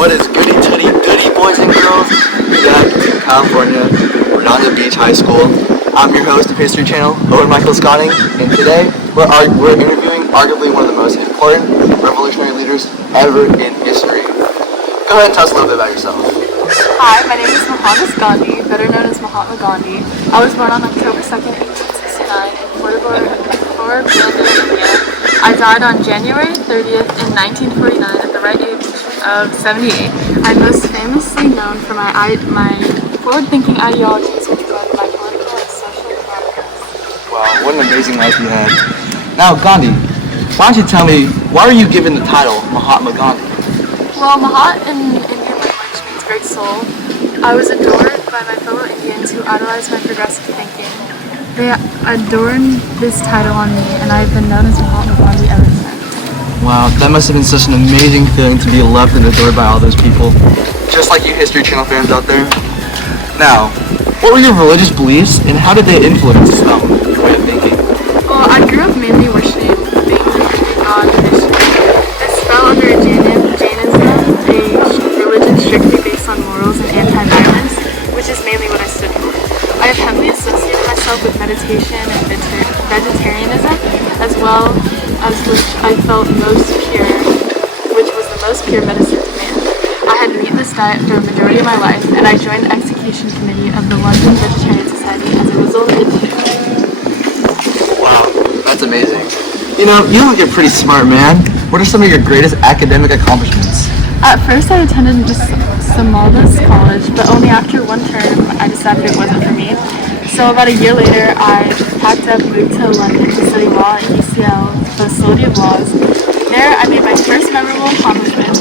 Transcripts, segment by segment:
What is goody tooty goody, boys and girls? We're back in California, Redondo Beach High School. I'm your host of History Channel, Owen Michael Scotting, and today we're interviewing arguably one of the most important revolutionary leaders ever in history. Go ahead and tell us a little bit about yourself. Hi, my name is Gandhi, better known as Mahatma Gandhi. I was born on October 2nd, 1869 in Fort Gandhi, India. I died on January 30th in 1949 at the right age of 78. I'm most famously known for my forward-thinking ideologies which led my political and social progress. Wow, what an amazing life you had. Now, Gandhi, why don't you tell me, why were you given the title Mahatma Gandhi? Well, Mahat in Indian language means great soul. I was adored by my fellow Indians who idolized my progressive thinking. They adorned this title on me, and I've been known as Mahatma Gandhi ever since. Wow, that must have been such an amazing feeling to be loved and adored by all those people, just like you History Channel fans out there. Now, what were your religious beliefs, and how did they influence your way of thinking? Well, I grew up mainly worshiping the Hindu god Vishnu. This fell under Jainism, a religion strictly based on morals and anti-violence, which is mainly what I stood for. I have heavily associated myself with meditation and vegetarianism, as well as which I felt most pure, which was the most pure medicine to man. I had meat this diet for a majority of my life, and I joined the execution committee of the London Vegetarian Society as a result of it too. Wow, that's amazing. You know, you look like a pretty smart man. What are some of your greatest academic accomplishments? At first I attended Samaldas College, but only after one term I decided it wasn't for me. So about a year later, I packed up, moved to London to study law at UCL, the Faculty of Laws. There I made my first memorable accomplishments,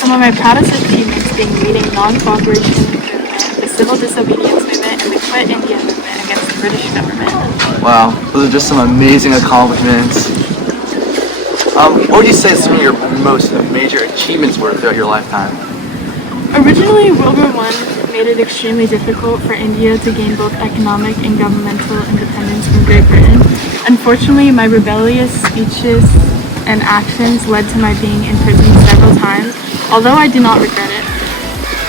some of my proudest achievements being leading non-cooperation movement, the civil disobedience movement, and the Quit India movement against the British government. Wow, those are just some amazing accomplishments. What would you say some of your most major achievements were throughout your lifetime? Originally, World War I made it extremely difficult for India to gain both economic and governmental independence from Great Britain. Unfortunately, my rebellious speeches and actions led to my being imprisoned several times, although I do not regret it.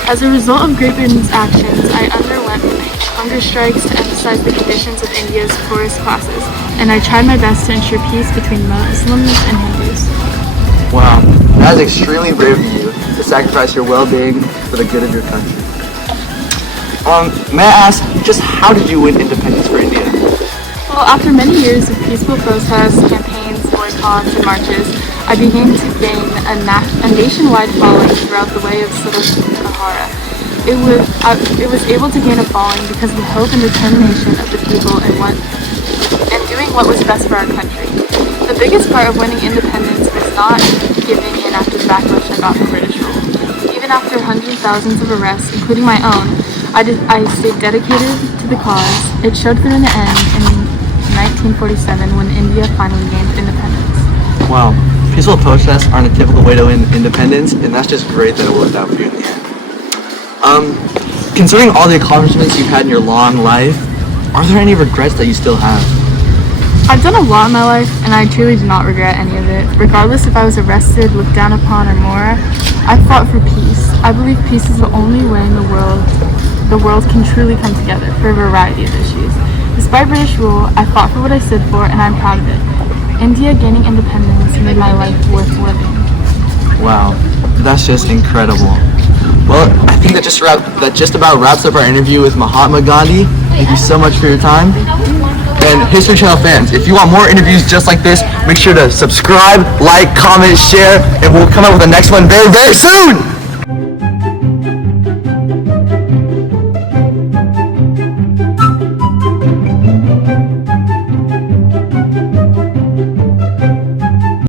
As a result of Great Britain's actions, I underwent hunger strikes to emphasize the conditions of India's poorest classes, and I tried my best to ensure peace between Muslims and Hindus. Wow, that is extremely brave of you to sacrifice your well-being for the good of your country. May I ask, just how did you win independence for India? Well, after many years of peaceful protests, campaigns, boycotts, and marches, I began to gain a nationwide following throughout the way of Sahara. It was able to gain a following because of the hope and determination of the people and doing what was best for our country. The biggest part of winning independence was not giving in after the backlash I got from British rule. Even after hundreds of thousands of arrests, including my own, I stayed dedicated to the cause. It showed through in the end in 1947 when India finally gained independence. Wow, peaceful protests aren't a typical way to win independence, and that's just great that it worked out for you in the end. Considering all the accomplishments you've had in your long life, are there any regrets that you still have? I've done a lot in my life, and I truly do not regret any of it. Regardless if I was arrested, looked down upon, or more, I fought for peace. I believe peace is the only way in the world can truly come together for a variety of issues. Despite British rule, I fought for what I stood for, and I'm proud of it. India gaining independence made my life worth living. Wow, that's just incredible. Well, I think that just about wraps up our interview with Mahatma Gandhi. Thank you so much for your time. And History Channel fans, if you want more interviews just like this, make sure to subscribe, like, comment, share, and we'll come up with the next one very, very soon!